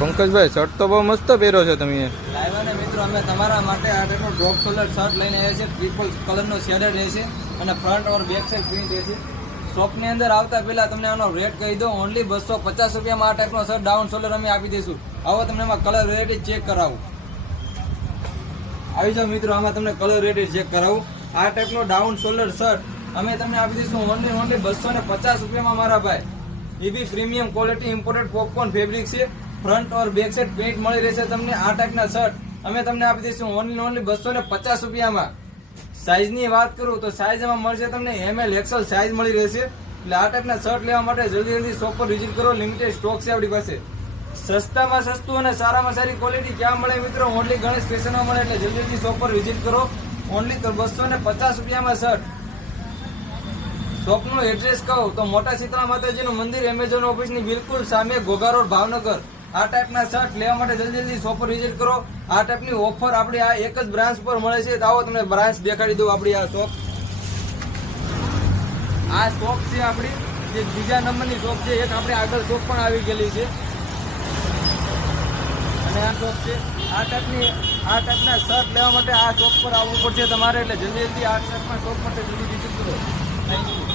Pankajbhai shirt તો બહુ મસ્ત પહેરો છો તમે. લાવ્યા ને મિત્રો, અમે તમારા માટે આ ટાઈપનો ડ્રોપ શોલ્ડર શર્ટ લઈને આવ્યા છે. ટ્રિપલ કલરનો શેડર રહેશે અને ફ્રન્ટ ઓર બેક સાઈડ પ્રિન્ટ રહેશે. શોપની અંદર આવતા પહેલા તમને આનો રેટ કહી દો. ઓનલી 250 રૂપિયામાં આ ટાઈપનો શર્ટ ડાઉન શોલ્ડર અમે આપી દઈશું. આવો તમને એમાં કલર વેરાયટી ચેક કરાવું. આવી જાઓ મિત્રો, આમાં તમને કલર વેરાયટી ચેક કરાવું. આ ટાઈપનો ડાઉન શોલ્ડર શર્ટ અમે તમને આપી દઈશું ઓનલી 250 રૂપિયામાં મારા ભાઈ. એ બી premium quality imported popcorn fabric છે. ફ્રન્ટ ઓર બેક સાઈડ પ્રિન્ટ મળી રહેશે તમને. આ ટાઈપના શર્ટ અમે તમને આપી દઈશું ઓનલી 250 રૂપિયામાં. સાઇઝની વાત કરું તો સાઇઝ એમાં મળશે તમને ML XL સાઇઝ મળી રહેશે. એટલે આ ટાઈપના શર્ટ લેવા માટે જલ્દી શોપ પર વિઝિટ કરો. લિમિટેડ સ્ટોક છે આપણી પાસે. સસ્તામાં સસ્તું અને સારામાં સારી ક્વોલિટી ક્યાં મળે મિત્રો? ઓનલી ગણેશ ફેશનમાં મળે. એટલે જલ્દી શોપ પર વિઝિટ કરો. ઓનલી 250 રૂપિયામાં શર્ટ. શોપનું એડ્રેસ કહું તો મોટા શીતળા માતાજીનું મંદિર એમેઝોન ઓફિસની બિલકુલ સામે, ઘોઘા રોડ, ભાવનગર. આ ટાઈપના શર્ટ લેવા માટે જલ્દી શોપ પર વિઝિટ કરો. આ ટાઈપની ઓફર આપણી આ એક જ બ્રાન્ચ પર મળે છે. તો આવો તમને બ્રાન્ચ દેખાડી દઉં. આપણી આ શોપ છે આપણી, જે બીજા નંબરની શોપ છે. એક આપણે આગળ શોપ પણ આવી ગયેલી છે અને આ શોપ છે. આ ટાઈપના શર્ટ લેવા માટે આ શોપ પર આવવું પડશે તમારે. એટલે જલ્દી આ ટાઈપના શોપ માટે જલ્દી વિઝિટ કરો. Thank you.